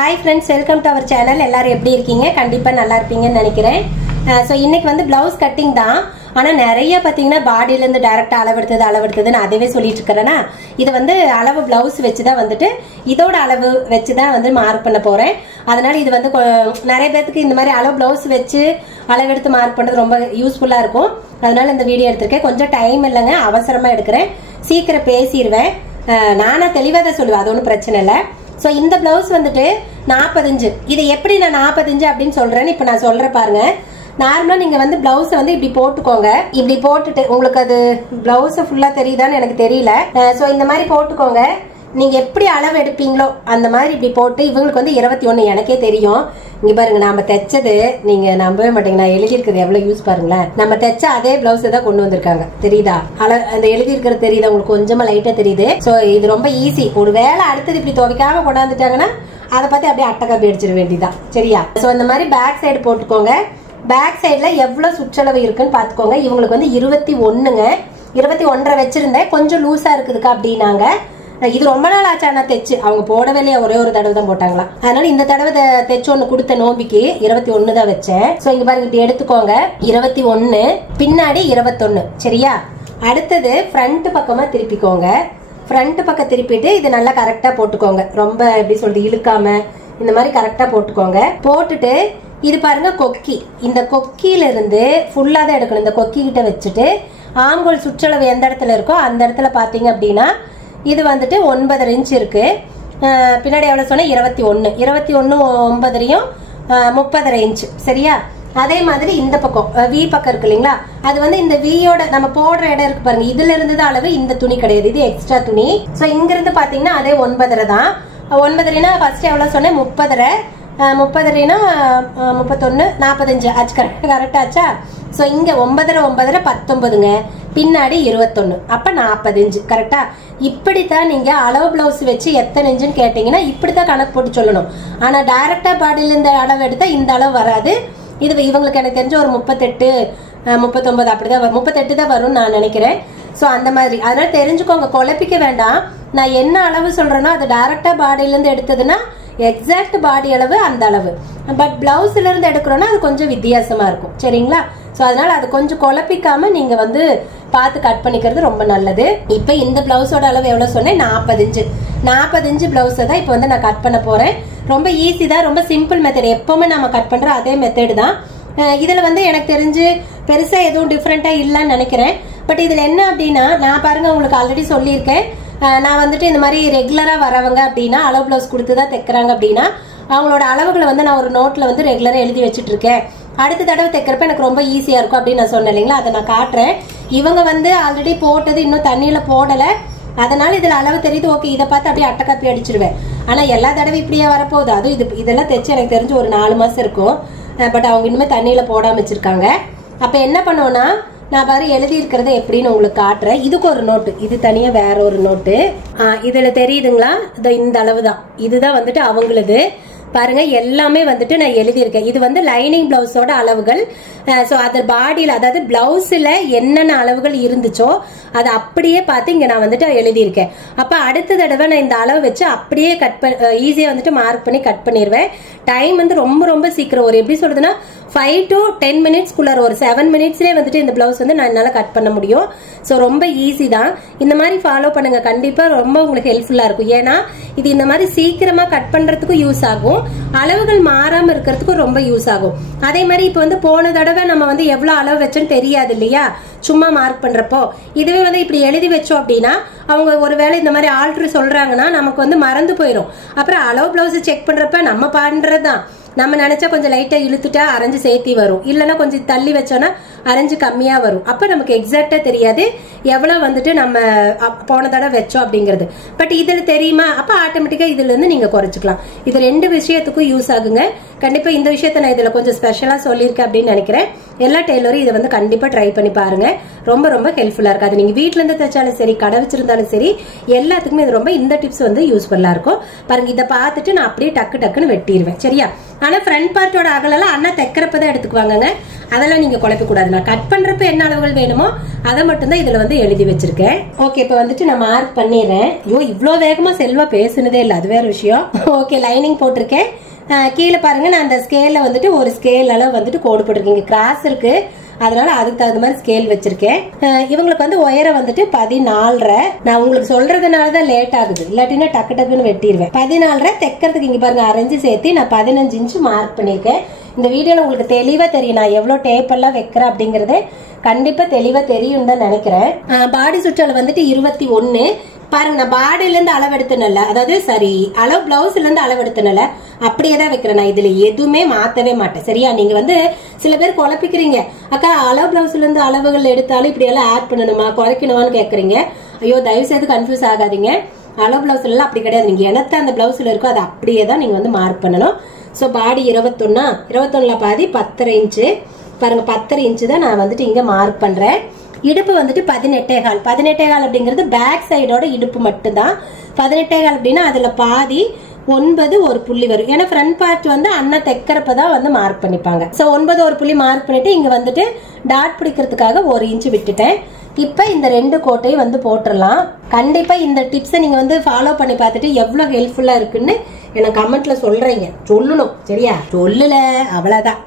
Hi friends, welcome to our channel. எல்லாரும் எப்படி இருக்கீங்க? கண்டிப்பா நல்லா இருப்பீங்கன்னு நினைக்கிறேன். சோ இன்னைக்கு வந்து blouse cutting தான். ஆனா நிறைய பாத்தீங்கன்னா பாடியில இருந்து டைரக்டா அளவெடுத்ததுன்னு அதவே சொல்லிட்டு இருக்கறேனா. இது வந்து அளவு blouse வெச்சு தான் வந்துட்டு இதோட அளவு வெச்சு தான் வந்து மார்க் பண்ண போறேன். அதனால இது வந்து நிறைய பேருக்கு இந்த மாதிரி அளவு blouse வெச்சு அளவெடுத்து மார்க் பண்றது ரொம்ப யூஸ்ஃபுல்லா இருக்கும். அதனால இந்த வீடியோ எடுத்துர்க்கேன். கொஞ்சம் டைம் இல்லங்க, அவசரமா எடுக்கிறேன். சீக்கிரம் பேசிடுவேன். நானா தெளிவா தான் சொல்லுவேன், அது ஒன்றும் பிரச்சனை இல்லை. ஸோ இந்த பிளவுஸ் வந்துட்டு 45. இது எப்படி நான் 45 அப்படின்னு சொல்றேன்னு இப்போ நான் சொல்றேன் பாருங்க. நார்மலா நீங்க வந்து பிளவுஸை வந்து இப்படி போட்டுக்கோங்க. இப்படி போட்டுட்டு உங்களுக்கு அது பிளவுஸ் ஃபுல்லா தெரியுதான்னு எனக்கு தெரியல. ஸோ இந்த மாதிரி போட்டுக்கோங்க. நீங்க எப்படி அளவு எடுப்பீங்களோ அந்த மாதிரி இப்படி போட்டு இவங்களுக்கு வந்து 21 எனக்கே தெரியும். இங்க பாருங்க, நாம தைச்சது நீங்க நம்பவே மாட்டீங்க. நான் எழுதி இருக்கிறது எவ்வளவு யூஸ் பாருங்களேன். நம்ம தைச்ச அதே பிளவுஸ் தான் கொண்டு வந்திருக்காங்க. தெரியுதா? அந்த எழுதி இருக்கிறது தெரியுதா உங்களுக்கு? கொஞ்சமா லைட்டா தெரியுது. சோ இது ரொம்ப ஈஸி. ஒரு வேளை அடுத்தது இப்படி துவைக்காம கொண்டாந்துட்டாங்கன்னா அதை பார்த்து அப்படியே அட்டக்காப்பி அடிச்சிட வேண்டியதான். சரியா? சோ இந்த மாதிரி பேக் சைடு போட்டுக்கோங்க. பேக் சைடுல எவ்வளவு சுற்றளவு இருக்குன்னு பாத்துக்கோங்க. இவங்களுக்கு வந்து 21ங்க. 21.5 வச்சிருந்தேன். கொஞ்சம் லூசா இருக்குதுக்கா அப்படின்னாங்க. இது ரொம்ப நாள் ஆச்சா நான் தைச்சு. அவங்க போடவே இல்லையா, ஒரே ஒரு தடவை தான் போட்டாங்களா. அதனால இந்த தடவை தைச்சு ஒண்ணு கொடுத்த நோம்பிக்கு 21 தான் வச்சேன். சோ இங்க பாருங்க, இப்படி எடுத்துக்கோங்க. 21 பின்னாடி 21. சரியா? அடுத்தது ஃப்ரண்ட் பக்கமா திருப்பிக்கோங்க. ஃப்ரண்ட் பக்கம் திருப்பிட்டு இது நல்லா கரெக்டா போட்டுக்கோங்க. ரொம்ப எப்படி சொல்றது, இழுக்காம இந்த மாதிரி கரெக்டா போட்டுக்கோங்க. போட்டுட்டு இது பாருங்க கொக்கி. இந்த கொக்கியில இருந்து ஃபுல்லா தான் எடுக்கணும். இந்த கொக்கி கிட்ட வச்சுட்டு ஆம்கோல் சுற்றளவு எந்த இடத்துல இருக்கோ அந்த இடத்துல பாத்தீங்க அப்படின்னா இது வந்துட்டு 9.5 இன்ச் இருக்கு. பின்னாடி எவ்வளவு சொன்ன? 21. 21 30.5 இன்ச். சரியா? அதே மாதிரி இந்த பக்கம் வி பக்கம் இருக்கு இல்லைங்களா, அது வந்து இந்த வியோட நம்ம போடுற இடம் இருக்கு பாருங்க, இதுல இருந்து தான் அளவு. இந்த துணி கிடையாது, இது எக்ஸ்ட்ரா துணி. சோ இங்க இருந்து பாத்தீங்கன்னா அதே 9.5 தான். 9.5னா ஃபர்ஸ்ட் எவ்வளவு சொன்னேன்? 30.5. 30.5னா 31 45 ஆச்சு. கரெக்டா ஆச்சா? சோ இங்க 9.5 19ங்க. பின்னாடி 21. அப்ப 40 இன்ச். கரெக்டா? இப்படித்தான் நீங்க அளவு பிளவுஸ் வச்சு எத்தனை இன்ச்சுன்னு கேட்டீங்கன்னா இப்படித்தான் கணக்கு போட்டு சொல்லணும். ஆனா டைரக்டா பாடியில இந்த அளவு எடுத்தா இந்த அளவு வராது. இது இவங்களுக்கு எனக்கு தெரிஞ்ச ஒரு 38 39 அப்படிதான் 38 தான் வரும்னு நான் நினைக்கிறேன். சோ அந்த மாதிரி. அதனால தெரிஞ்சுக்கோங்க, குழப்பிக்க வேண்டாம். நான் என்ன அளவு சொல்றேனோ அது டைரக்டா பாடியில இருந்து எடுத்ததுன்னா எக்ஸாக்ட் பாடி அளவு அந்த அளவு. பட் பிளவுஸ்ல இருந்து எடுக்கிறோம்னா அது கொஞ்சம் வித்தியாசமா இருக்கும். சரிங்களா? சோ அதனால அது கொஞ்சம் குழப்பிக்காம நீங்க வந்து பார்த்து கட் பண்ணிக்கிறது ரொம்ப நல்லது. இப்ப இந்த பிளவுஸோட அளவு எவ்வளவு சொன்னேன்? 40 இன்ச். 40 இன்ச் பிளவுஸை தான் இப்ப வந்து நான் கட் பண்ண போறேன். ரொம்ப ஈஸி தான், ரொம்ப சிம்பிள் மெத்தட். எப்பவுமே நம்ம கட் பண்ற அதே மெத்தட் தான். இதுல வந்து எனக்கு தெரிஞ்சு பெருசா எதுவும் டிஃப்ரெண்டா இல்லைன்னு நினைக்கிறேன். பட் இதுல என்ன அப்படின்னா, நான் பாருங்க உங்களுக்கு ஆல்ரெடி சொல்லியிருக்கேன். நான் வந்துட்டு இந்த மாதிரி ரெகுலரா வரவங்க அப்படின்னா அளவு பிளவுஸ் கொடுத்துதான் தைக்கிறாங்க அப்படின்னா அவங்களோட அளவுகளை வந்து நான் ஒரு நோட்ல வந்து ரெகுலரா எழுதி வச்சுட்டு இருக்கேன். அடுத்த தடவை தைக்கிறப்ப எனக்கு ரொம்ப ஈஸியா இருக்கும் அப்படின்னு நான் சொன்னேன் இல்லைங்களா, அதை நான் காட்டுறேன். இவங்க வந்து ஆல்ரெடி போட்டது இன்னும் தண்ணியில போடல, அதனால இதுல அளவு தெரியுது. ஓகே, இதை பார்த்து அப்படியே அட்டக்காப்பி அடிச்சிருவேன். ஆனா எல்லா தடவை இப்படியே வரப்போகுது. அதுவும் இதெல்லாம் தைச்சு எனக்கு தெரிஞ்சு ஒரு 4 மாசம் இருக்கும். பட் அவங்க இன்னுமே தண்ணியில போடாம வச்சிருக்காங்க. அப்ப என்ன பண்ணுவோம்னா, நான் பாரு எழுதி இருக்கிறத எப்படின்னு உங்களுக்கு காட்டுறேன். இதுக்கு ஒரு நோட்டு, இது தனியா வேற ஒரு நோட்டு. இதுல தெரியுதுங்களா? இந்த அளவு தான். இதுதான் வந்துட்டு அவங்களது. பாருங்க, எல்லாமே வந்துட்டு நான் எழுதியிருக்கேன். இது வந்து லைனிங் பிளவுஸோட அளவுகள். சோ அது பாடியில, அதாவது பிளவுஸ்ல என்னென்ன அளவுகள் இருந்துச்சோ அதை அப்படியே பார்த்து இங்க நான் வந்துட்டு எழுதியிருக்கேன். அப்ப அடுத்த தடவை நான் இந்த அளவு வச்சு அப்படியே ஈஸியா வந்துட்டு மார்க் பண்ணி கட் பண்ணிடுவேன். டைம் வந்து ரொம்ப ரொம்ப சீக்கிரம். ஒரு எப்படி சொல்றதுன்னா 5 to 10 minutes குள்ள, ஒரு 7 minutesலயே வந்துட்டு இந்த பிளவுஸ் வந்து நான் என்னால கட் பண்ண முடியும். சோ ரொம்ப ஈஸி தான். இந்த மாதிரி ஃபாலோ பண்ணுங்க, கண்டிப்பா ரொம்ப உங்களுக்கு ஹெல்ப்ஃபுல்லா இருக்கும். ஏன்னா இது இந்த மாதிரி சீக்கிரமா கட் பண்றதுக்கும் யூஸ் ஆகும், அளவுகள் மாறாம இருக்கிறதுக்கும் ரொம்ப யூஸ் ஆகும். அதே மாதிரி இப்ப வந்து போன தடவை நம்ம வந்து எவ்வளவு அளவு வச்சோன்னு தெரியாது இல்லையா, சும்மா மார்க் பண்றப்போ. இதுவே வந்து இப்படி எழுதி வச்சோம் அப்படின்னா அவங்க ஒருவேளை இந்த மாதிரி ஆல்டர் சொல்றாங்கன்னா நமக்கு வந்து மறந்து போயிடும். அப்புறம் அளவு பிளவுஸ் செக் பண்றப்ப நம்ம பண்றதுதான். நம்ம நினைச்சா கொஞ்சம் லைட்டா இழுத்துட்டா அரைஞ்சு சேர்த்தி வரும், இல்லைன்னா கொஞ்சம் தள்ளி வச்சோன்னா அரைஞ்சு கம்மியா வரும். அப்ப நமக்கு எக்ஸாக்டா தெரியாது எவ்வளவு வந்துட்டு நம்ம போன தடவை வச்சோம் அப்படிங்கிறது. பட் இதுல தெரியுமா? அப்ப ஆட்டோமேட்டிக்கா இதுல இருந்து நீங்க குறைச்சிக்கலாம். இது 2 விஷயத்துக்கும் யூஸ் ஆகுங்க. கண்டிப்பா இந்த விஷயத்த நான் இதுல கொஞ்சம் ஸ்பெஷலா சொல்லியிருக்கேன் அப்படின்னு நினைக்கிறேன். எல்லா டெய்லரும் இதை வந்து கண்டிப்பா ட்ரை பண்ணி பாருங்க. ரொம்ப ரொம்ப ஹெல்ப்ஃபுல்லா இருக்கு. அது நீங்க வீட்டுல இருந்து தைச்சாலும் சரி, கடை வச்சிருந்தாலும் சரி, எல்லாத்துக்குமே இது ரொம்ப இந்த டிப்ஸ் வந்து யூஸ்ஃபுல்லா இருக்கும். பாருங்க, இதை பார்த்துட்டு நான் அப்படியே டக்கு டக்குன்னு வெட்டிடுவேன். சரியா? ஆனா ஃப்ரண்ட் பார்ட்டோட அகலெல்லாம் அண்ணா தைக்கிறப்பதான் எடுத்துக்குவாங்க. அதெல்லாம் நீங்க குழப்ப கூடாது. அது நான் கட் பண்றப்ப என்ன அளவுகள் வேணுமோ அதை மட்டும் தான் இதுல வந்து எழுதி வச்சிருக்கேன். ஓகே, இப்ப வந்துட்டு நான் மார்க் பண்ணிடுறேன். ஐயோ, இவ்வளவு வேகமா செல்வா பேசுனதே இல்ல, அது வேற விஷயம். ஓகே, லைனிங் போட்டிருக்கேன். கீழே பாருங்க, நான் அந்த ஸ்கேல்ல வந்துட்டு ஒரு ஸ்கேல் அளவு வந்துட்டு கோடு போட்டிருக்கேன். கிராஸ் இருக்கு, அதனால அதுக்கு தகுந்த மாதிரி ஸ்கேல் வச்சிருக்கேன். இவங்களுக்கு வந்து உயரம் வந்துட்டு 14.5. நான் உங்களுக்கு சொல்றதுனாலதான் லேட் ஆகுது, இல்லாட்டினா டக்கு டக்குன்னு வெட்டிடுவேன். 14.5 தைக்கிறதுக்கு இங்க பாருங்க 6 இன்ச்சு சேர்த்து நான் 15 இன்ச்சு மார்க் பண்ணிருக்கேன். இந்த வீடியோல உங்களுக்கு தெளிவா தெரியும் நான் எவ்வளவு டேப் எல்லாம் வைக்கிறேன் அப்படிங்கறது கண்டிப்பா தெளிவா தெரியும் தான் நினைக்கிறேன். பாடி சுற்றளவு வந்துட்டு 21. பாருங்க, நான் பாடியில இருந்து அளவு எடுத்தனல, அதாவது சரி அளவு பிளவுஸ்ல இருந்து அளவு எடுத்தனல அப்படியே தான் வைக்கிறேன். நான் இதுல எதுவுமே மாத்தவே மாட்டேன். சரியா? நீங்க வந்து சில பேர் குழப்பிக்கிறீங்க, அக்கா அளவு பிளவுஸ்ல இருந்து அளவுகள் எடுத்தாலும் இப்படி எல்லாம் ஆட் பண்ணணுமா, குறைக்கணுமான்னு கேக்குறீங்க. ஐயோ, தயவு செய்து கன்ஃபியூஸ் ஆகாதீங்க. அளவு பிளவுஸ்ல எல்லாம் அப்படி கிடையாது. நீங்க என்னத்த அந்த பிளவுஸ்ல இருக்கோ அது அப்படியே தான் நீங்க வந்து மார்க் பண்ணணும். சோ பாடி 21 பாதி 10.5 இன்ச்சு. பாருங்க, 10.5 இன்ச்சு தான் நான் வந்துட்டு இங்க மார்க் பண்றேன். இடுப்பு வந்துட்டு 18.25. 18.25 அப்படிங்கிறது பேக் சைடோட இடுப்பு மட்டும்தான். 18.25 அப்படின்னா அதுல பாதி 9 ஒரு புள்ளி வரும். ஏன்னா ஃப்ரண்ட் பார்ட் வந்து அண்ணன் தைக்கிறப்பதான் வந்து மார்க் பண்ணிப்பாங்க. சோ 9 ஒரு புள்ளி மார்க் பண்ணிட்டு இங்க வந்துட்டு டாட் பிடிக்கிறதுக்காக 1 இன்ச்சு விட்டுட்டேன். இப்ப இந்த 2 கோட்டையும் வந்து போட்டுடலாம். கண்டிப்பா இந்த டிப்ஸை நீங்க வந்து ஃபாலோ பண்ணி பார்த்துட்டு எவ்வளவு ஹெல்ப்ஃபுல்லா இருக்குன்னு எனக்கு கமெண்ட்ல சொல்றீங்க, சொல்லணும். சரியா? சொல்லல அவ்வளவுதான்.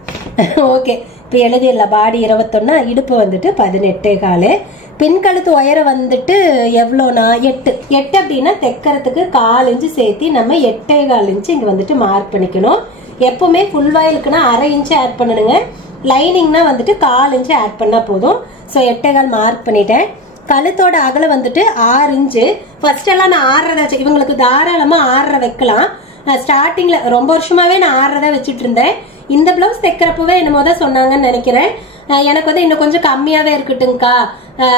ஓகே, இப்ப எழுதிடல. பாடி 21, இடுப்பு வந்துட்டு 18.25. பின்கழுத்து உயரம் வந்துட்டு எவ்வளோனா 8 அப்படின்னா தைக்கிறதுக்கு 1/4 இன்ச்சு சேர்த்து நம்ம 8.25 இன்ச்சு இங்க வந்துட்டு மார்க் பண்ணிக்கணும். எப்பவுமே ஃபுல் வாயிலுக்குன்னா 1/2 இன்ச்சு ஆட் பண்ணணுங்க. லைனிங்னா வந்துட்டு 1/4 இன்ச்சு ஆட் பண்ணா போதும். சோ 8.25 மார்க் பண்ணிட்டேன். கழுத்தோட அகலம் வந்துட்டு 6 இன்ச்சு. ஃபர்ஸ்ட் எல்லாம் நான் 6.5 இவங்களுக்கு தாராளமா 6.5 வைக்கலாம். ஸ்டார்டிங்ல ரொம்ப வருஷமாவே நான் 6.5 வச்சுட்டு இருந்தேன். இந்த பிளவுஸ் தைக்கிறப்பவே என்னமோ தான் சொன்னாங்கன்னு நினைக்கிறேன். எனக்கு வந்து இன்னும் கொஞ்சம் கம்மியாவே இருக்கட்டும்க்கா,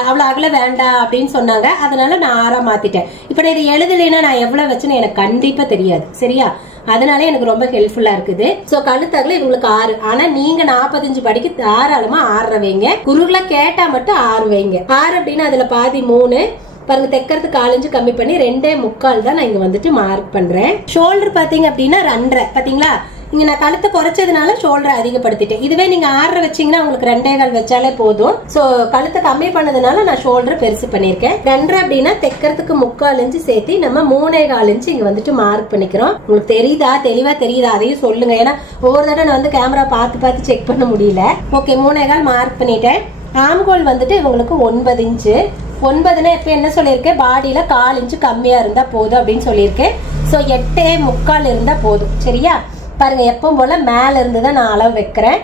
அவ்வளவு அகல வேண்டாம் அப்படின்னு சொன்னாங்க. அதனால நான் 6 மாத்திட்டேன். இப்ப நான் இது எழுதலைன்னா நான் எவ்வளவு வச்சுன்னு எனக்கு கண்டிப்பா தெரியாது. சரியா? அதனால எனக்கு ரொம்ப ஹெல்ப்ஃபுல்லா இருக்குது. சோ கழுத்தகல இவங்களுக்கு 6. ஆனா நீங்க 45 படிக்கு தாராளமா 6 வைங்க. குறுகளா கேட்டா மட்டும் 6 வைங்க. 6 அப்படின்னா அதுல பாதி 3. பாருங்க, தைக்கிறதுக்கு 1/4 இன்ச்சு கம்மி பண்ணி 2.25 தான் நான் இங்க வந்துட்டு மார்க் பண்றேன். ஷோல்டர் பாத்தீங்க அப்படின்னா 2.5. பாத்தீங்களா? இங்க நான் கழுத்தை குறைச்சதுனால ஷோல்டர் அதிகப்படுத்திட்டேன். இதுவே நீங்க 6 வச்சீங்கன்னா உங்களுக்கு 2.25 வச்சாலே போதும். சோ கழுத்தை கம்மி பண்ணதுனால நான் ஷோல்டர் பெருசு பண்ணிருக்கேன். 2.5 அப்படின்னா தைக்கிறதுக்கு 3/4 இன்ச்சு சேர்த்து நம்ம 3.25 இன்ச்சு இங்க வந்துட்டு மார்க் பண்ணிக்கிறோம். உங்களுக்கு தெரியுதா, தெளிவா தெரியுதா அதையும் சொல்லுங்க. ஏன்னா ஒவ்வொரு தடவை நான் வந்து கேமரா பார்த்து செக் பண்ண முடியல. ஓகே, 3.25 மார்க் பண்ணிட்டேன். ஆம்கோல் வந்துட்டு இவங்களுக்கு 9 இன்ச்சு. 9னா இப்ப என்ன சொல்லியிருக்கேன், பாடியில 1/4 இன்ச்சு கம்மியா இருந்தா போதும் அப்படின்னு சொல்லியிருக்கேன். சோ 8.25 இருந்தா போதும். சரியா? பாருங்க, எப்பவும் போல மேல இருந்துதான் நான் அளவு வைக்கிறேன்.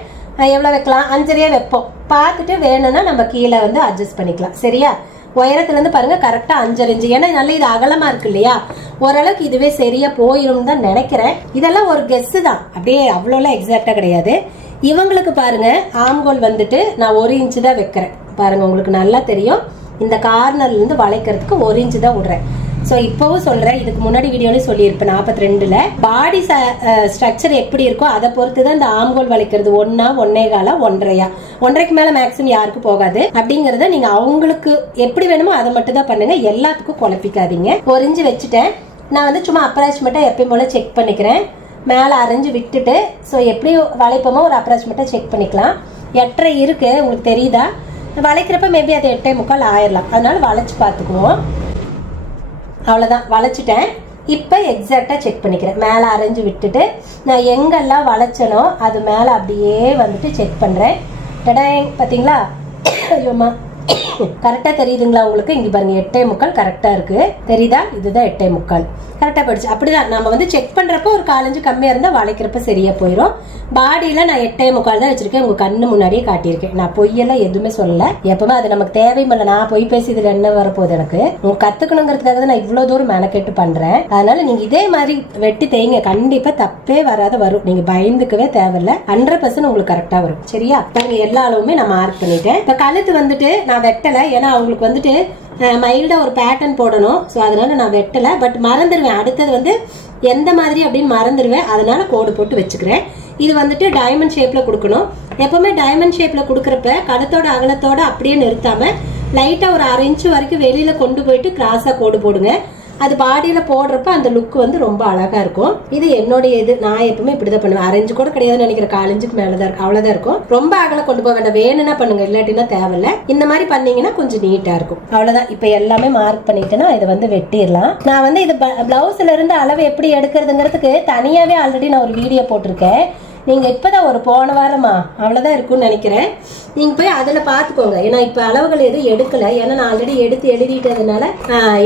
எவ்வளவு வைக்கலாம், 5.5 வைப்போம். பார்த்துட்டு வேணும்னா நம்ம கீழே வந்து அட்ஜஸ்ட் பண்ணிக்கலாம். சரியா? உயரத்துல இருந்து பாருங்க கரெக்டா 5.5 இன்ச்சு. ஏன்னா நல்ல இது அகலமா இருக்கு இல்லையா, ஓரளவுக்கு இதுவே சரியா போயிரும் தான் நினைக்கிறேன். இதெல்லாம் ஒரு கெஸ் தான், அப்படியே அவ்வளோலாம் எக்ஸாக்டா கிடையாது. இவங்களுக்கு பாருங்க ஆம்கோல் வந்துட்டு நான் 1 இன்ச்சு தான் வைக்கிறேன். பாருங்க, உங்களுக்கு நல்லா தெரியும். இந்த கார்னர்ல இருந்து வளைக்கிறதுக்கு 1 இன்ச்சு தான் விடுறேன். சோ இப்பவும் சொல்றேன், இதுக்கு முன்னாடி வீடியோலயும் சொல்லியிருப்பேன் 42ல பாடி ஸ்ட்ரக்சர் எப்படி இருக்கோ அதை பொறுத்துதான் இந்த ஆம்கோல் வளைக்கிறது. 1, 1.25, 1.5. 1.5க்கு மேல மேக்ஸிமம் யாருக்கும் போகாது. அப்படிங்கறத நீங்க அவங்களுக்கு எப்படி வேணுமோ அதை மட்டும் தான் பண்ணுங்க. எல்லாத்துக்கும் குழப்பிக்காதீங்க. 1 இன்ச்சு வச்சுட்டேன். நான் வந்து சும்மா அப்ராக்சிமேட்டா எப்பயும் போல செக் பண்ணிக்கிறேன். மேல அரைஞ்சு விட்டுட்டு சோ எப்படி வளைப்போமோ ஒரு அப்ராக்சிமேட்டா செக் பண்ணிக்கலாம். 8.5 இருக்கு, உங்களுக்கு தெரியுதா? வளைக்கிறப்ப மேபி அது 8.25 ஆயிரலாம். அதனால வளைச்சு பாத்துக்குவோம். அவ்வளவுதான், வளைச்சிட்டேன். இப்ப எக்ஸாக்டா செக் பண்ணிக்கிறேன். மேல அரைஞ்சு விட்டுட்டு நான் எங்கெல்லாம் வளைச்சனோ அது மேல அப்படியே வந்துட்டு செக் பண்றேன். பாத்தீங்களா? ஐயோமா, கரெக்டா தெரியுதுங்களா உங்களுக்கு? இங்க பாருங்க 8.25 கரெக்டா இருக்கு. தெரியுதா? இதுதான் 8.25 கரெக்டா போயிடுச்சு. அப்படிதான் நம்ம வந்து செக் பண்றப்ப ஒரு 1/4 இன்ச்சு கம்மியா இருந்தா வளைக்கிறப்ப சரியா போயிடும். பாடியில நான் 8.25 தான் வச்சிருக்கேன். உங்க கண்ணு முன்னாடியே காட்டியிருக்கேன். நான் பொய்யெல்லாம் எதுவுமே சொல்லல. எப்பவுமே அது நமக்கு தேவையும் இல்லை. நான் பொய் பேசி இதுல என்ன வரப்போகுது? எனக்கு உங்க கத்துக்கணுங்கிறதுக்காக தான் நான் இவ்வளவு தூரம் மெனக்கெட்டு பண்றேன். அதனால நீங்க இதே மாதிரி வெட்டி தேய்ங்க, கண்டிப்பா தப்பே வராத வரும். நீங்க பயந்துக்கவே தேவையில்ல. 100% உங்களுக்கு கரெக்டா வரும். சரியா? பாருங்க, எல்லா அளவுமே நான் மார்க் பண்ணிட்டேன். இப்ப கழுத்து வந்துட்டு நான் வெட்டல, ஏன்னா அவங்களுக்கு வந்துட்டு மைல்டா ஒரு பேட்டர்ன் போடணும். சோ அதனால நான் வெட்டல. பட் மறந்துடுவேன், அடுத்தது வந்து எந்த மாதிரி அப்படின்னு மறந்துடுவேன். அதனால கோடு போட்டு வச்சுக்கிறேன். இது வந்துட்டு டைமண்ட் ஷேப்ல கொடுக்கணும். எப்பவுமே டைமண்ட் ஷேப்ல கொடுக்கறப்ப கழுத்தோட அகலத்தோட அப்படியே நிறுத்தாம லைட்டா ஒரு 1/2 இன்ச்சு வரைக்கும் வெளியில கொண்டு போயிட்டு கிராஸா கோடு போடுங்க. அது பாடியில போடுறப்ப அந்த லுக் வந்து ரொம்ப அழகா இருக்கும். இது என்னுடைய இது, நான் எப்பவுமே இப்படிதான் பண்ணுவேன். அரைஞ்சு கூட கிடையாதுன்னு நினைக்கிறேன், 4 இன்ச்சுக்கு மேலதான் இருக்கு, அவ்வளவுதான் இருக்கும். ரொம்ப அகல கொண்டு போக வேண்டாம், வேணும்னா பண்ணுங்க, இல்லாட்டினா தேவையில்ல. இந்த மாதிரி பண்ணீங்கன்னா கொஞ்சம் நீட்டா இருக்கும். அவ்வளவுதான். இப்ப எல்லாமே மார்க் பண்ணிட்டேன்னா இதை வந்து வெட்டிடலாம். நான் வந்து இது பிளவுஸ்ல இருந்து அளவு எப்படி எடுக்கிறதுங்கிறதுக்கு தனியாவே ஆல்ரெடி நான் ஒரு வீடியோ போட்டிருக்கேன். நீங்க இப்பதான் ஒரு போன வாரமா அவ்வளவுதான் இருக்கும்னு நினைக்கிறேன், நீங்க போய் அதுல பாத்துக்கோங்க. ஏன்னா இப்ப அளவுகள் எதுவும் எடுக்கல, ஏன்னா நான் ஆல்ரெடி எடுத்து எழுதிட்டதுனால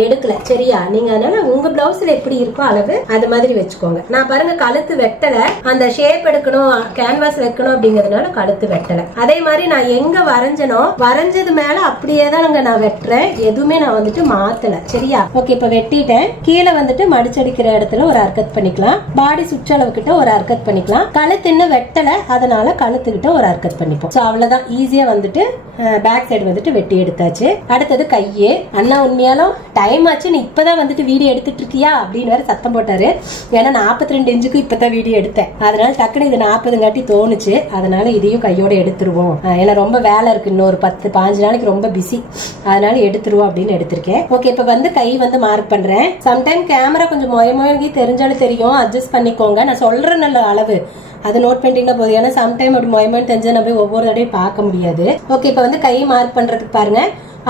எடுக்கல. சரியா? நீங்க அதனால உங்க பிளவுஸ்ல எப்படி இருக்கோ அளவு அது மாதிரி வச்சுக்கோங்க. நான் பாருங்க கழுத்து வெட்டல, அந்த ஷேப் எடுக்கணும், கேன்வாஸ் வைக்கணும் அப்படிங்கறதுனால கழுத்து வெட்டல. அதே மாதிரி நான் எங்க வரைஞ்சனோ வரைஞ்சது மேல அப்படியே தான் நான் வெட்டுறேன், எதுவுமே நான் வந்துட்டு மாத்தல. சரியா? ஓகே, இப்ப வெட்டிட்டேன். கீழே வந்துட்டு மடிச்சடிக்கிற இடத்துல ஒரு அர்க்கத் பண்ணிக்கலாம், பாடி சுற்றளவு கிட்ட ஒரு அர்க்கத் பண்ணிக்கலாம். கழுத்து இன்னும் வெட்டல, அதனால கழுத்துக்கிட்ட ஒரு அர்க்கத் பண்ணிப்போம். சோ அவ்வளவுதான், ஈஸியா வந்துட்டு பேக் சைடு வந்துட்டு வெட்டி எடுத்தாச்சு. அடுத்தது கையே. அண்ணா உண்மையாலும் டைம் ஆச்சு, நீ இப்பதான் வந்துட்டு வீடியோ எடுத்துட்டு இருக்கியா அப்படின்னு வேற சத்தம் போட்டாரு. ஏன்னா 42 இன்ச்சுக்கு இப்பதான் வீடியோ எடுத்தேன், அதனால டக்குனு இது 40 தோணுச்சு, அதனால இதையும் கையோட எடுத்துருவோம். ஏன்னா ரொம்ப வேலை இருக்கு, இன்னொரு 10-15 நாளைக்கு ரொம்ப பிஸி, அதனால எடுத்துருவோம் அப்படின்னு எடுத்திருக்கேன். ஓகே, இப்ப வந்து கை வந்து மார்க் பண்றேன். சம்டைம் கேமரா கொஞ்சம் மொயமொயங்கி தெரிஞ்சாலும் தெரியும், அட்ஜஸ்ட் பண்ணிக்கோங்க. நான் சொல்ற நல்ல அளவு அது நோட் பண்ணிட்டீங்கன்னா போதும், ஏன்னா சம்டைம் அப்படி மொயமொயன்னு தெரிஞ்சா நம்ம ஒவ்வொரு தடையும் பார்க்க முடியாது. ஓகே, இப்ப வந்து கை மார்க் பண்றதுக்கு பாருங்க,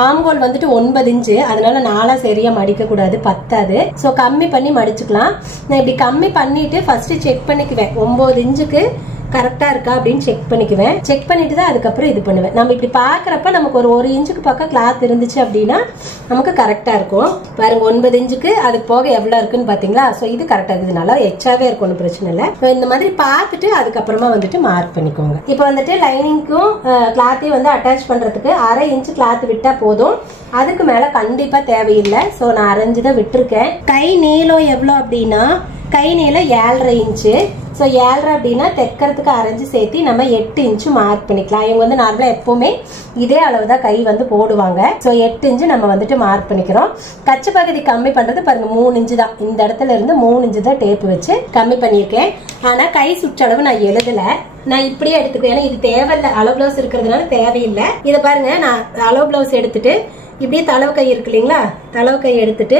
ஆம்கோல் வந்துட்டு 9 இன்ச்சு, அதனால 4 சரியா மடிக்க கூடாது, பத்தாது. சோ கம்மி பண்ணி மடிச்சுக்கலாம். நான் இப்படி கம்மி பண்ணிட்டு ஃபர்ஸ்ட் செக் பண்ணிக்குவேன், 9 இன்ச்சுக்கு கரெக்டா இருக்கா அப்படின்னு செக் பண்ணிக்குவேன். செக் பண்ணிட்டு தான் அதுக்கப்புறம் இது பண்ணுவேன். நம்ம இப்படி பாக்குறப்ப நமக்கு ஒரு 1 இன்ச்சுக்கு பக்கம் கிளாத் இருந்துச்சு அப்படின்னா நமக்கு கரெக்டா இருக்கும். பாருங்க 9 இன்ச்சுக்கு அதுக்கு போக எவ்வளவு இருக்குன்னு பாத்தீங்களா? சோ இது கரெக்டா இருக்குது, நல்லா எச்சாவே இருக்கும், ஒன்றும் பிரச்சனை இல்லை. இந்த மாதிரி பார்த்துட்டு அதுக்கப்புறமா வந்துட்டு மார்க் பண்ணிக்கோங்க. இப்போ வந்துட்டு லைனிங்க்கும் கிளாத்தையும் வந்து அட்டாச் பண்றதுக்கு 1/2 இன்ச்சு கிளாத் விட்டா போதும், அதுக்கு மேல கண்டிப்பா தேவையில்லை. சோ நான் 1/2 தான் விட்டுருக்கேன். கை நீளம் எவ்வளவு அப்படின்னா, கை நீளம் 7.5 இன்ச்சு. ஸோ 7.5 அப்படின்னா தைக்கிறதுக்கு 1/2 இன்ச்சு சேர்த்து நம்ம 8 இன்ச்சு மார்க் பண்ணிக்கலாம். இவங்க வந்து நார்மலா எப்பவுமே இதே அளவு தான் கை வந்து போடுவாங்க. ஸோ 8 இன்ச்சு நம்ம வந்துட்டு மார்க் பண்ணிக்கிறோம். கச்சை பகுதி கம்மி பண்றது பாருங்க 3 இன்ச்சு தான், இந்த இடத்துல இருந்து 3 இன்ச்சு தான் டேப் வச்சு கம்மி பண்ணியிருக்கேன். ஆனா கை சுற்றளவு நான் எழுதல, நான் இப்படியே எடுத்துக்குவேன். ஏன்னா இது தேவையில்லை, அளவு பிளவுஸ் இருக்கிறதுனால தேவையில்லை. இதை பாருங்க, நான் அளவு பிளவுஸ் எடுத்துட்டு இப்படியே தளவு கை இருக்கு இல்லைங்களா, தளவு கை எடுத்துட்டு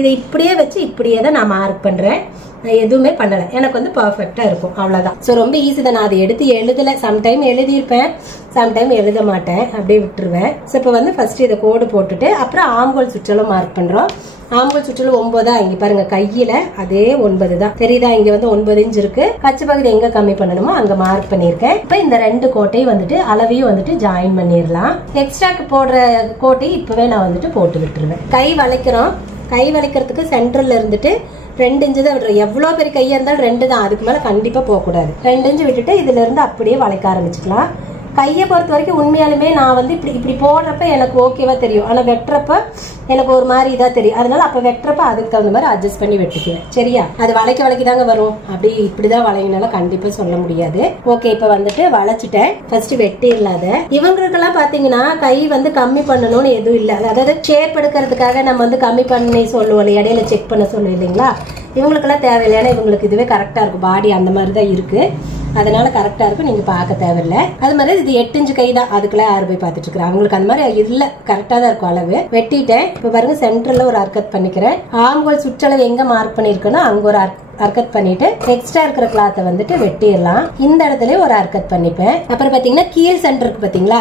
இதை இப்படியே வச்சு இப்படியே தான் நான் மார்க் பண்றேன். நான் எதுவுமே பண்ணல, எனக்கு வந்து பர்ஃபெக்டா இருக்கும், அவ்வளவுதான். சோ ரொம்ப ஈஸி தான். நான் அதை எடுத்து எழுதல, சம்டைம் எழுதியிருப்பேன், சம்டைம் எழுத மாட்டேன், அப்படியே விட்டுருவேன். சோ இப்போ வந்து ஃபர்ஸ்ட் இதை கோடு போட்டுட்டு அப்புறம் ஆம்கோல் சுற்றளவு மார்க் பண்றோம். ஆம்கோல் சுற்றளவு 9. இங்க பாருங்க கையில அதே 9 தான் தெரியுதா? இங்க வந்து 9 இன்ச் இருக்கு. கச்சை பகுதி எங்க கம்மி பண்ணணுமோ அங்க மார்க் பண்ணிருக்கேன். இப்ப இந்த 2 கோட்டையும் வந்துட்டு அளவையும் வந்துட்டு ஜாயின் பண்ணிடலாம். எக்ஸ்ட்ராக்கு போடுற கோட்டையும் இப்பவே நான் வந்துட்டு போட்டு விட்டுருவேன். கை வளைக்கிறோம். கை வளைக்கிறதுக்கு சென்டர்ல இருந்துட்டு 2 இன்ச்சு தான் விடுறோம். எவ்வளவு பெரிய கையா இருந்தாலும் 2 தான், அதுக்கு மேல கண்டிப்பா போக கூடாது. 2 இன்ச்சு விட்டுட்டு இதுல இருந்து அப்படியே வளைக்க ஆரம்பிச்சுக்கலாம். கையை பொறுத்த வரைக்கும் உண்மையாலுமே நான் வந்து இப்படி போடுறப்ப எனக்கு ஓகேவா தெரியும், ஆனா வெட்டுறப்ப எனக்கு ஒரு மாதிரி இதா தெரியும். அதனால அப்ப வெட்டுறப்ப அதுக்கு தகுந்த மாதிரி அட்ஜஸ்ட் பண்ணி வெட்டுக்குவேன். சரியா? அது வளைக்க தாங்க வரும், அப்படி இப்படிதான் வளைங்கினால கண்டிப்பா சொல்ல முடியாது. ஓகே, இப்ப வந்துட்டு வளைச்சிட்டேன். ஃபர்ஸ்ட் வெட்டிடலாத. இவங்களுக்கெல்லாம் பாத்தீங்கன்னா கை வந்து கம்மி பண்ணணும்னு எதுவும் இல்லை. அதாவது ஷேப் எடுக்கிறதுக்காக நம்ம வந்து கம்மி பண்ணி சொல்லுவோம், இடையில செக் பண்ண சொல்லுவோம் இல்லைங்களா? இவங்களுக்கெல்லாம் தேவையில்லை, ஏன்னா இவங்களுக்கு இதுவே கரெக்டா இருக்கும், பாடி அந்த மாதிரி தான் இருக்கு, அதனால கரெக்டா இருக்கும், நீங்க பார்க்க தேவையில்லை. அது மாதிரி இது 8 இன்ச்சு கை தான், அதுக்குள்ள யாரு போய் பார்த்துட்டு இருக்கிறேன், அவங்களுக்கு அந்த மாதிரி இல்ல, கரெக்டா தான் இருக்கும் அளவு. வெட்டிட்டேன். இப்ப பாருங்க சென்டர்ல ஒரு அர்க்கத் பண்ணிக்கிறேன். ஆம்கோல் சுற்றளவு எங்க மார்க் பண்ணிருக்கணும் அங்க ஒரு அர்க்கத் பண்ணிட்டு எக்ஸ்ட்ரா இருக்கிற கிளாத்தை வந்துட்டு வெட்டிடலாம். இந்த இடத்துல ஒரு அர்க்கத் பண்ணிப்பேன். அப்புறம் பாத்தீங்கன்னா கீழ் சென்டருக்கு பாத்தீங்களா,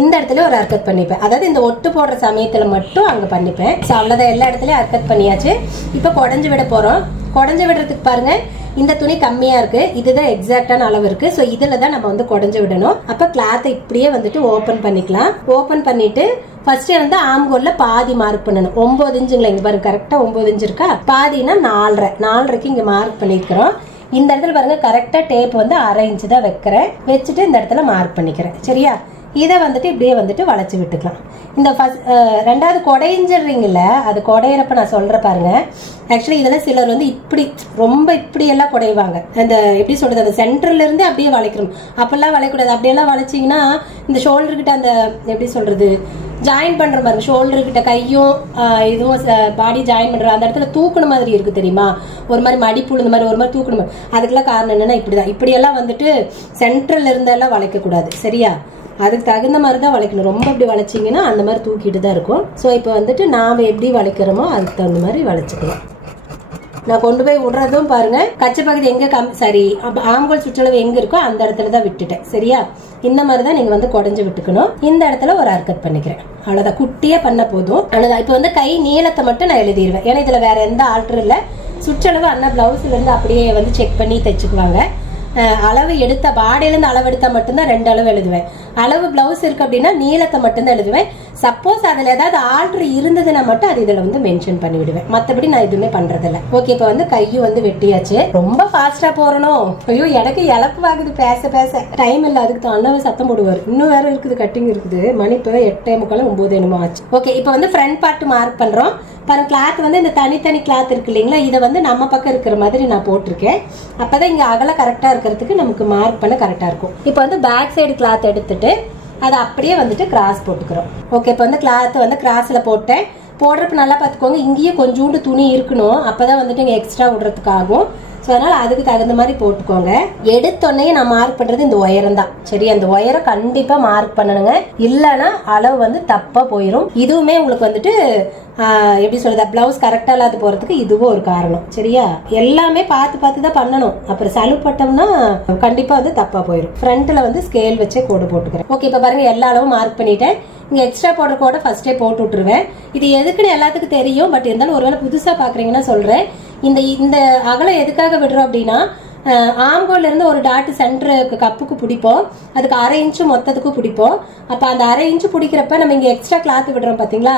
இந்த இடத்துல ஒரு அர்க்கத் பண்ணிப்பேன். அதாவது இந்த ஒட்டு போடுற சமயத்துல மட்டும் அங்க பண்ணிப்பேன். அவ்வளவுதான், எல்லா இடத்துலயும் அர்க்கத் பண்ணியாச்சு. இப்ப குடஞ்சு விட போறோம். குடஞ்சு விடுறதுக்கு பாருங்க இந்த துணி கம்மியா இருக்கு, இதுதான் எக்ஸாக்டான அளவு இருக்கு. சோ இதுலதான் நம்ம வந்து குடஞ்சு விடணும். அப்ப கிளாத்தை இப்படியே வந்துட்டு ஓபன் பண்ணிக்கலாம். ஓபன் பண்ணிட்டு ஃபர்ஸ்ட் வந்து ஆம்கோல்ல பாதி மார்க் பண்ணணும். 9 இன்ச்சுங்களா, இங்க பாருங்க கரெக்டா 9 இன்ச்சு இருக்கா, பாதினா 4.5 இங்க மார்க் பண்ணிருக்கிறோம். இந்த இடத்துல பாருங்க கரெக்டா டேப் வந்து 1/2 இன்ச்சு தான் வைக்கிறேன். வச்சுட்டு இந்த இடத்துல மார்க் பண்ணிக்கிறேன். சரியா? இதை வந்துட்டு இப்படியே வந்துட்டு வளைச்சு விட்டுக்கலாம். இந்த ரெண்டாவது கொடைஞ்சிடுறீங்கல்ல, அது கொடையிறப்ப நான் சொல்ற பாருங்க. ஆக்சுவலி இதெல்லாம் சிலர் வந்து இப்படி ரொம்ப இப்படி எல்லாம் குடைவாங்க. அந்த எப்படி சொல்றது, அந்த சென்டர்ல இருந்து அப்படியே வளைக்கணும், அப்பெல்லாம் வளைக்கூடாது. அப்படியெல்லாம் வளைச்சிங்கன்னா இந்த ஷோல்டர் கிட்ட அந்த எப்படி சொல்றது ஜாயின் பண்ற பாருங்க, ஷோல்டர் கிட்ட கையும் இதுவும் பாடி ஜாயின் பண்ற அந்த இடத்துல தூக்குன மாதிரி இருக்கு தெரியுமா, ஒரு மாதிரி மடிப்புழு இந்த மாதிரி ஒரு மாதிரி தூக்கணும். அதுக்கெல்லாம் காரணம் என்னன்னா இப்படிதான், இப்படியெல்லாம் வந்துட்டு சென்ட்ரல் இருந்தெல்லாம் வளைக்க கூடாது. சரியா? அதுக்கு தகுந்த மாதிரி தான் வளைக்கணும். ரொம்ப இப்படி வளைச்சிங்கன்னா அந்த மாதிரி தூக்கிட்டு தான் இருக்கும். ஸோ இப்போ வந்துட்டு நாம் எப்படி வளைக்கிறோமோ அதுக்கு தகுந்த மாதிரி வளைச்சிக்கலாம். நான் கொண்டு போய் விடுறதும் பாருங்க, கச்சை பகுதி எங்க சரி ஆம்கோல் சுற்றளவு எங்க இருக்கோ அந்த இடத்துல தான் விட்டுட்டேன். சரியா? இந்த மாதிரி தான் நீங்க வந்து குடஞ்சு விட்டுக்கணும். இந்த இடத்துல ஒரு அர்க்கட் பண்ணிக்கிறேன். அவ்வளவுதான், குட்டியா பண்ண போதும். அவ்வளவுதான். இப்போ வந்து கை நீளத்தை மட்டும் நான் எழுதிடுவேன். ஏன்னா இதுல வேற எந்த ஆல்டரும் இல்லை. சுற்றளவு அண்ணா பிளவுஸ்ல இருந்து அப்படியே வந்து செக் பண்ணி தைச்சுக்குவாங்க. அளவு எடுத்த பாடியிலேருந்து அளவு எடுத்தா மட்டும்தான் 2 அளவு எழுதுவேன். அளவு பிளவுஸ் இருக்கு அப்படின்னா நீளத்தை மட்டும்தான் எழுதுவேன். சப்போஸ் அதுல ஏதாவது ஆல்டர் இருந்ததுன்னா மட்டும் அது இதுல வந்து மென்ஷன் பண்ணி விடுவேன். மத்தபடி நான் எதுவுமே பண்றதில்ல. ஓகே, இப்ப வந்து கையும் வந்து வெட்டியாச்சு. ரொம்ப ஃபாஸ்டா போறணும். ஐயோ எனக்கு இழப்பு ஆகுது பேச பேச. டைம் இல்ல, அதுக்கு தான் அண்ணாவை சத்தம் போடுவார். இன்னும் வேற இருக்குது, கட்டிங் இருக்குது. மணி இப்போ 8:45 9 என்னமோ ஆச்சு. ஓகே, இப்ப வந்து ஃப்ரண்ட் பார்ட் மார்க் பண்றோம். பாருங்க, கிளாத் வந்து இந்த தனித்தனி கிளாத் இருக்கு இல்லைங்களா, இதை வந்து நம்ம பக்கம் இருக்கிற மாதிரி நான் போட்டிருக்கேன். அப்பதான் இங்க அகல கரெக்டா இருக்கிறதுக்கு நமக்கு மார்க் பண்ண கரெக்டா இருக்கும். இப்போ வந்து பேக் சைடு கிளாத் எடுத்துட்டு அதை அப்படியே வந்துட்டு கிராஸ் போட்டுக்கிறோம். ஓகே, இப்போ வந்து கிளாத் வந்து கிராஸ்ல போட்டேன். போடுறப்ப நல்லா பார்த்துக்கோங்க, இங்கேயே கொஞ்சோண்டு துணி இருக்கணும். அப்பதான் வந்துட்டு இங்க எக்ஸ்ட்ரா விடுறதுக்காகும். ஸோ அதனால அதுக்கு தகுந்த மாதிரி போட்டுக்கோங்க. எடுத்தோடனே நான் மார்க் பண்றது இந்த உயரம் தான். சரி, அந்த உயரம் கண்டிப்பா மார்க் பண்ணணுங்க. இல்லைன்னா அளவு வந்து தப்பா போயிடும். இதுவுமே உங்களுக்கு வந்துட்டு எப்படி சொல்றது, பிளவுஸ் கரெக்டா இல்லாத போறதுக்கு இதுவும் ஒரு காரணம். சரியா? எல்லாமே பார்த்து பார்த்து தான் பண்ணணும். அப்புறம் சலுப்பட்டோம்னா கண்டிப்பா வந்து தப்பா போயிடும். ஃப்ரண்ட்ல வந்து ஸ்கேல் வச்சே கோடு போட்டுக்கிறேன். ஓகே, இப்ப பாருங்க எல்லா அளவும் மார்க் பண்ணிட்டேன். இங்க எக்ஸ்ட்ரா போடுற கோட ஃபர்ஸ்டே போட்டு விட்டுருவேன். இது எதுக்குன்னு எல்லாத்துக்கும் தெரியும். பட் இருந்தாலும் ஒருவேளை புதுசா பாக்குறீங்கன்னா சொல்றேன். இந்த அகலம் எதுக்காக விடுறோம் அப்படின்னா, ஆம்கோல்ல இருந்து ஒரு டாட் சென்டருக்கு கப்புக்கு பிடிப்போம். அதுக்கு 1/2 இன்ச்சு மொத்தத்துக்கும் பிடிப்போம். அப்ப அந்த 1/2 இன்ச்சு பிடிக்கிறப்ப நம்ம இங்க எக்ஸ்ட்ரா கிளாத் விடுறோம் பாத்தீங்களா,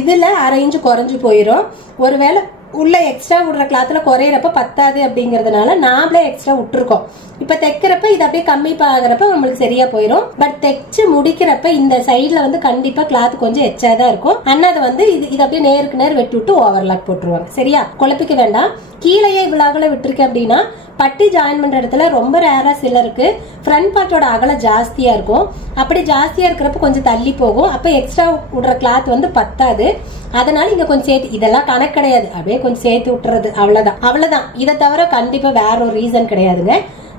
இதுல 1/2 இன்ச்சு குறைஞ்சு போயிடும். ஒருவேளை உள்ள எக்ஸ்ட்ரா விடுற கிளாத்ல குறையிறப்ப பத்தாது அப்படிங்கறதுனால நாமளே எக்ஸ்ட்ரா விட்டுருக்கோம். இப்ப தைக்கிறப்ப இது அப்படியே கம்மி ஆகிறப்ப நம்மளுக்கு சரியா போயிடும். பட் தைச்சு முடிக்கிறப்ப இந்த சைட்ல வந்து கண்டிப்பா கிளாத் கொஞ்சம் எச்சாதான் இருக்கும். அண்ணா அதை வந்து இது அப்படியே நேருக்கு நேர் வெட்டி விட்டு ஓவர்லாக் போட்டுருவாங்க. சரியா? குழப்பிக்க வேண்டாம். கீழேயே இவ்வளவு அகல விட்டுருக்கேன் அப்படின்னா பட்டி ஜாயின் பண்ற இடத்துல ரொம்ப ரேரா சிலருக்கு ஃப்ரண்ட் பார்ட்டோட அகலம் ஜாஸ்தியா இருக்கும். அப்படி ஜாஸ்தியா இருக்கிறப்ப கொஞ்சம் தள்ளி போகும். அப்ப எக்ஸ்ட்ரா விடுற கிளாத் வந்து பத்தாது. அதனால இங்க கொஞ்சம் சேர்த்து, இதெல்லாம் கணக்கு கிடையாது, அப்படியே கொஞ்சம் சேர்த்து விட்டுறது. அவ்வளவுதான். இதை தவிர கண்டிப்பா வேற ஒரு ரீசன் கிடையாதுங்க.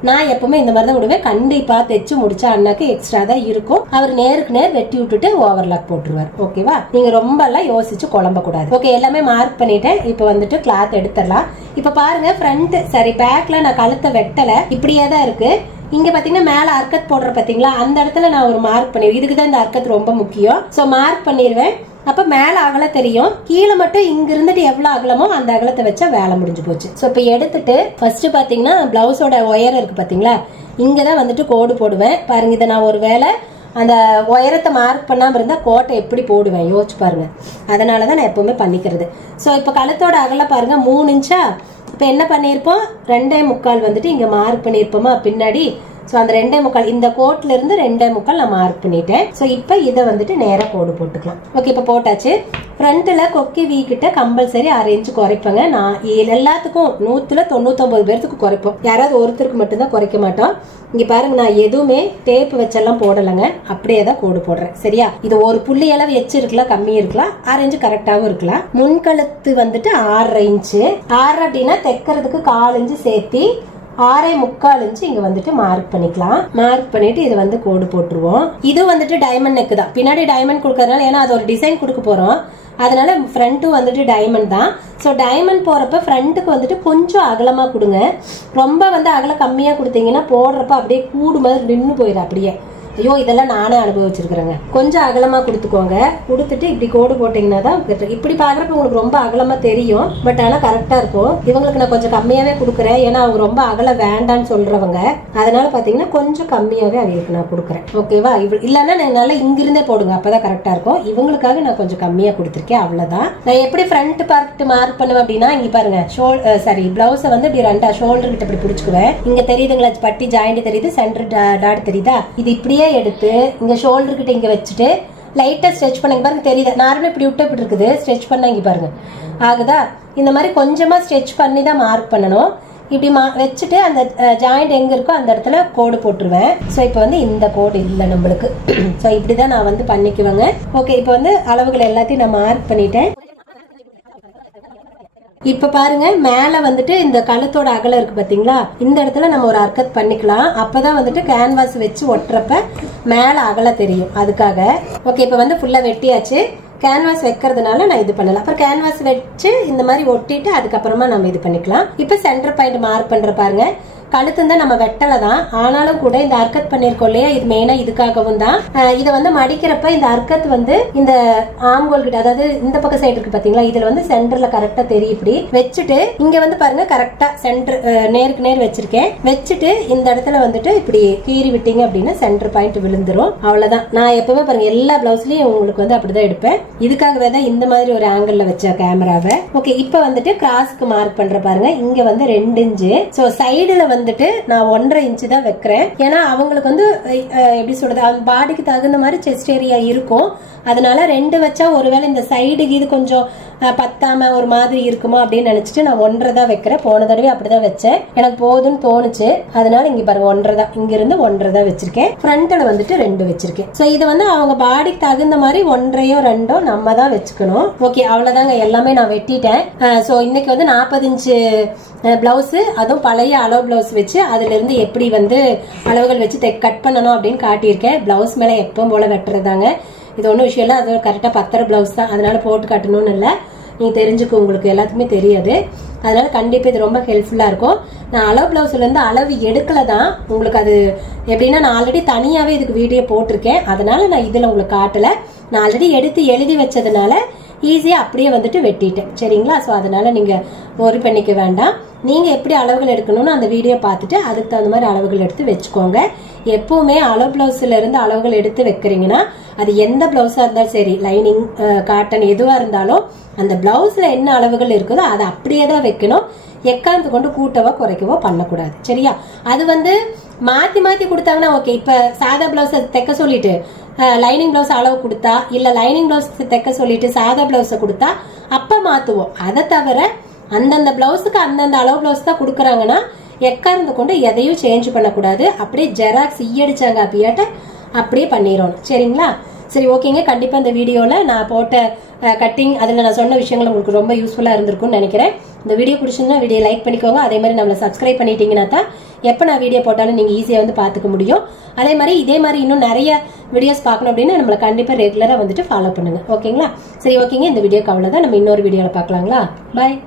நான் எப்பவுமே இந்த மாதிரி தான் விடுவேன். கண்டிப்பா தைச்சு முடிச்சா அண்ணாக்கு எக்ஸ்ட்ரா தான் இருக்கும். அவர் நேருக்கு நேர் வெட்டி விட்டுட்டு ஓவர்லாக் போட்டுருவார். ஓகேவா? நீங்க ரொம்ப எல்லாம் யோசிச்சு குழம்ப கூடாது. ஓகே, எல்லாமே மார்க் பண்ணிட்டேன். இப்ப வந்துட்டு கிளாத் எடுத்துடலாம். இப்ப பாருங்க, ஃப்ரண்ட் சரி பேக்ல நான் கழுத்தை வெட்டல, இப்படியே தான் இருக்கு. இங்க பாத்தீங்கன்னா மேல அர்க்கத் போடுற பாத்தீங்களா, அந்த இடத்துல நான் ஒரு மார்க் பண்ணிடுவேன். இதுக்குதான் இந்த அர்க்கத் ரொம்ப முக்கியம். சோ மார்க் பண்ணிடுவேன். அப்ப மேல அகல தெரியும், கீழே மட்டும் இங்க இருந்துட்டு எவ்வளவு அகலமோ அந்த அகலத்தை வச்சா வேலை முடிஞ்சு போச்சு. சோ இப்ப எடுத்துட்டு ஃபர்ஸ்ட் பாத்தீங்கன்னா பிளவுஸோட உயரம் இருக்கு பாத்தீங்களா, இங்கதான் வந்துட்டு கோடு போடுவேன். பாருங்க, இதை நான் ஒரு வேலை அந்த உயரத்தை மார்க் பண்ணாம இருந்தா கோட்டை எப்படி போடுவேன் யோசிச்சு பாருங்க. அதனாலதான் நான் எப்பவுமே பண்ணிக்கிறது. சோ இப்ப கழுத்தோட அகல பாருங்க 3 இன்ச்சா. இப்ப என்ன பண்ணிருப்போம், 2.25 வந்துட்டு இங்க மார்க் பண்ணிருப்போமா பின்னாடி. சோ அந்த 2.25 இந்த கோட்ல இருந்து 2.25 நான் மார்க் பண்ணிட்டேன். சோ இப்ப இதை வந்துட்டு நேரா கோடு போட்டுக்கலாம். ஓகே, இப்ப போட்டாச்சு. ஃப்ரண்ட்ல கொக்கி வீ கிட்ட கம்பல்சரி 1/2 இன்ச்சு குறைப்பேங்க. நான் எல்லாத்துக்கும் 199 பேருக்கு குறைப்போம். யாராவது ஒருத்தருக்கு மட்டும்தான் குறைக்க மாட்டோம். இங்க பாருங்க, நான் எதுவுமே டேப் வச்செல்லாம் போடலைங்க, அப்படியே தான் கோடு போடுறேன். சரியா? இது ஒரு புள்ளி அளவு எச்சு இருக்கலாம், கம்மி இருக்கலாம், 1/2 இன்ச்சு கரெக்டாவும் இருக்கலாம். முன்கழுத்து வந்துட்டு 6.5 இன்ச்சு. 6 அப்படின்னா தைக்கிறதுக்கு 1/4 இன்ச்சு சேர்த்தி 6.25 இன்ச்சு இங்க வந்துட்டு மார்க் பண்ணிக்கலாம். மார்க் பண்ணிட்டு இது வந்து கோடு போட்டுருவோம். இது வந்துட்டு டைமண்ட் நெக் தான். பின்னாடி டைமண்ட் கொடுக்கறதுனால, ஏன்னா அது ஒரு டிசைன் கொடுக்க போறோம், அதனால ஃப்ரண்ட்டும் வந்துட்டு டைமண்ட் தான். ஸோ டைமண்ட் போறப்ப ஃப்ரண்ட்டுக்கு வந்துட்டு கொஞ்சம் அகலமா கொடுங்க. ரொம்ப வந்து அகலம் கம்மியா கொடுத்தீங்கன்னா போடுறப்ப அப்படியே கூடு மாதிரி நின்று போயிடும் அப்படியே. ஐயோ, இதெல்லாம் நானே அனுபவிச்சிருக்கிறேங்க. கொஞ்சம் அகலமா கொடுத்துக்கோங்க. கொடுத்துட்டு இப்படி கோடு போட்டீங்கன்னா தான் இப்படி பாக்குறப்ப உங்களுக்கு ரொம்ப அகலமா தெரியும். பட் ஆனா கரெக்டா இருக்கும். இவங்களுக்கு நான் கொஞ்சம் கம்மியாவே கொடுக்குறேன், ஏன்னா அவங்க ரொம்ப அகல வேண்டான்னு சொல்றவங்க. அதனால பாத்தீங்கன்னா கொஞ்சம் கம்மியாவே அவங்களுக்கு நான் கொடுக்குறேன். ஓகேவா? இல்லன்னா நல்லா இங்கிருந்தே போடுங்க, அப்பதான் கரெக்டா இருக்கும். இவங்களுக்காக நான் கொஞ்சம் கம்மியா கொடுத்துருக்கேன், அவ்வளவுதான். நான் எப்படி ஃப்ரண்ட் பார்ட் மார்க் பண்ணுவேன் அப்படின்னா, இங்க பாருங்க, பிளவுஸை வந்து இப்படி ரெண்டா ஷோல்டர் கிட்ட இப்படி பிடிச்சுக்குவேன். இங்க தெரியுதுங்களா, பட்டி ஜாயிண்ட் தெரியுது, சென்டர் டாட் தெரியுதா, இது இப்படியே எடுத்து இங்க ஷோல்டர் கிட்ட இங்க வச்சுட்டு லைட்டா ஸ்ட்ரெச் பண்ணுங்க. பாருங்க, தெரியுதா, நார்மலா இப்படி விட்டு இப்படி இருக்குது, ஸ்ட்ரெச் பண்ண இங்க பாருங்க ஆகுதா. இந்த மாதிரி கொஞ்சமா ஸ்ட்ரெச் பண்ணி தான் மார்க் பண்ணணும். இப்படி வச்சுட்டு அந்த ஜாயிண்ட் எங்க இருக்கோ அந்த இடத்துல கோடு போட்டுருவேன். சோ இப்போ வந்து இந்த கோடு இல்லை நம்மளுக்கு. சோ இப்படிதான் நான் வந்து பண்ணிக்குவேங்க. ஓகே, இப்போ வந்து அளவுகள் எல்லாத்தையும் நான் மார்க் பண்ணிட்டேன். இப்ப பாருங்க மேல வந்துட்டு இந்த கழுத்தோட அகலம் இருக்கு பாத்தீங்களா, இந்த இடத்துல நம்ம ஒரு அர்க்கத் பண்ணிக்கலாம். அப்பதான் வந்துட்டு கேன்வாஸ் வச்சு ஒட்டுறப்ப மேல அகலம் தெரியும். அதுக்காக ஓகே. இப்ப வந்து ஃபுல்லா வெட்டியாச்சு. கேன்வாஸ் வைக்கிறதுனால நான் இது பண்ணல. அப்புறம் கேன்வாஸ் வச்சு இந்த மாதிரி ஒட்டிட்டு அதுக்கப்புறமா நம்ம இது பண்ணிக்கலாம். இப்ப சென்டர் பாயிண்ட் மார்க் பண்ற பாருங்க. கழுத்து தான் நம்ம வெட்டல தான், ஆனாலும் கூட இந்த அர்க்கத் பண்ணிருக்கோம் இல்லையா, இது மெயினா இதுக்காகவும் தான். இதை வந்து மடிக்கிறப்ப இந்த அர்க்கத் வந்து இந்த ஆம்கோல் கிட்ட, அதாவது இந்த பக்கம் சைடு இருக்கு பாத்தீங்களா, இதுல வந்து சென்டர்ல கரெக்டா தெரியும். இப்படி வச்சுட்டு இங்க வந்து பாருங்க கரெக்டா சென்டர் நேருக்கு நேர் வச்சிருக்கேன். வச்சுட்டு இந்த இடத்துல வந்துட்டு இப்படி கீறி விட்டீங்க அப்படின்னா சென்டர் பாயிண்ட் விழுந்துரும். அவ்வளவுதான். நான் எப்பவுமே பாருங்க எல்லா பிளவுஸ்லயும் உங்களுக்கு வந்து அப்படிதான் எடுப்பேன். இதுக்காகவே தான் இந்த மாதிரி ஒரு ஆங்கிள் வச்ச கேமராவை. ஓகே. இப்ப வந்துட்டு கிராஸ்க்கு மார்க் பண்ற பாருங்க. இங்க வந்து 2 இன்ச்சு. சோ சைடுல வந்துட்டு நான் 1.5 இன்ச்சு தான் வைக்கிறேன். ஏன்னா அவங்களுக்கு வந்து எப்படி சொல்றது, பாடிக்கு தகுந்த மாதிரி செஸ்ட் ஏரியா இருக்கும். அதனால 2 வச்சா ஒருவேளை இந்த சைடுக்கு இது கொஞ்சம் பத்தாம ஒரு மாதிரி இருக்குமோ அப்படின்னு நினைச்சிட்டு நான் 1.5 தான் வைக்கிறேன். போன தடவை அப்படிதான் வச்சேன், எனக்கு போதும்னு தோணுச்சு. அதனால இங்க பாருங்க 1.5 தான், இங்க இருந்து 1.5 தான் வச்சிருக்கேன். ஃப்ரண்ட்ல வந்துட்டு 2 வச்சிருக்கேன். சோ இது வந்து அவங்க பாடிக்கு தகுந்த மாதிரி 1.5யோ 2 நம்ம தான் வச்சுக்கணும். ஓகே, அவ்வளவுதாங்க. எல்லாமே நான் வெட்டிட்டேன். சோ இன்னைக்கு வந்து 40 இன்ச்சு பிளவுஸ், அதுவும் பழைய அளவு பிளவுஸ் வச்சு அதுல இருந்து எப்படி வந்து அளவுகள் வச்சு கட் பண்ணணும் அப்படின்னு காட்டியிருக்கேன். பிளவுஸ் மேல எப்பவும் போல வெட்டுறதாங்க. இது ஒன்றும் விஷயம் இல்லை. அது கரெக்டாக 10 பிளவுஸ் தான், அதனால போட்டு கட்டணும்னு இல்லை. நீங்கள் தெரிஞ்சுக்க, உங்களுக்கு எல்லாத்துக்குமே தெரியாது. அதனால கண்டிப்பாக இது ரொம்ப ஹெல்ப்ஃபுல்லாக இருக்கும். நான் அளவு பிளவுஸ்லேருந்து அளவு எடுக்கல தான். உங்களுக்கு அது எப்படின்னா, நான் ஆல்ரெடி தனியாகவே இதுக்கு வீடியோ போட்டிருக்கேன். அதனால நான் இதில் உங்களுக்கு காட்டலை. நான் ஆல்ரெடி எடுத்து எழுதி வச்சதுனால ஈஸியாக அப்படியே வந்துட்டு வெட்டிட்டேன். சரிங்களா? ஸோ அதனால நீங்கள் ஒரி பண்ணிக்க வேண்டாம். நீங்க எப்படி அளவுகள் எடுக்கணும்னு அந்த வீடியோ பார்த்துட்டு அதுக்கு தகுந்த மாதிரி அளவுகள் எடுத்து வச்சுக்கோங்க. எப்பவுமே அளவு பிளவுஸ்ல இருந்து அளவுகள் எடுத்து வைக்கிறீங்கன்னா, அது எந்த பிளவுஸா இருந்தாலும் சரி, லைனிங், காட்டன், எதுவா இருந்தாலும் அந்த பிளவுஸ்ல என்ன அளவுகள் இருக்குதோ அதை அப்படியே தான் வைக்கணும். எக்காந்து கொண்டு கூட்டவோ குறைக்கவோ பண்ணக்கூடாது. சரியா? அது வந்து மாத்தி மாத்தி கொடுத்தாங்கன்னா ஓகே. இப்ப சாதா பிளவுஸ் தைக்க சொல்லிட்டு லைனிங் பிளவுஸ் அளவு கொடுத்தா, இல்ல லைனிங் பிளவுஸ் தைக்க சொல்லிட்டு சாதா பிளவுஸை கொடுத்தா அப்ப மாத்துவோம். அதை தவிர அந்தந்த பிளவுஸுக்கு அந்தந்த அளவு பிளவுஸ் தான் கொடுக்குறாங்கன்னா எக்கார்ந்து கொண்டு எதையும் சேஞ்ச் பண்ணக்கூடாது. அப்படியே ஜெராக்ஸ் ஈயடிச்சாங்க அப்படியாட்ட அப்படியே பண்ணிடணும். சரிங்களா? சரி, ஓகேங்க. கண்டிப்பா இந்த வீடியோல நான் போட்ட கட்டிங், அதுல நான் சொன்ன விஷயங்கள் உங்களுக்கு ரொம்ப யூஸ்ஃபுல்லா இருந்திருக்கும்னு நினைக்கிறேன். இந்த வீடியோ பிடிச்சிருந்தா வீடியோ லைக் பண்ணிக்கோங்க. அதே மாதிரி நம்மளை சப்ஸ்கிரைப் பண்ணிட்டீங்கன்னா தான் எப்ப நான் வீடியோ போட்டாலும் நீங்க ஈஸியா வந்து பாத்துக்க முடியும். அதே மாதிரி இதே மாதிரி இன்னும் நிறைய வீடியோஸ் பார்க்கணும் அப்படின்னு நம்மளை கண்டிப்பா ரெகுலரா வந்துட்டு ஃபாலோ பண்ணுங்க. ஓகேங்களா? சரி, ஓகேங்க. இந்த வீடியோக்கு அவ்வளவுதான். நம்ம இன்னொரு வீடியோல பார்க்கலாங்களா? பாய்.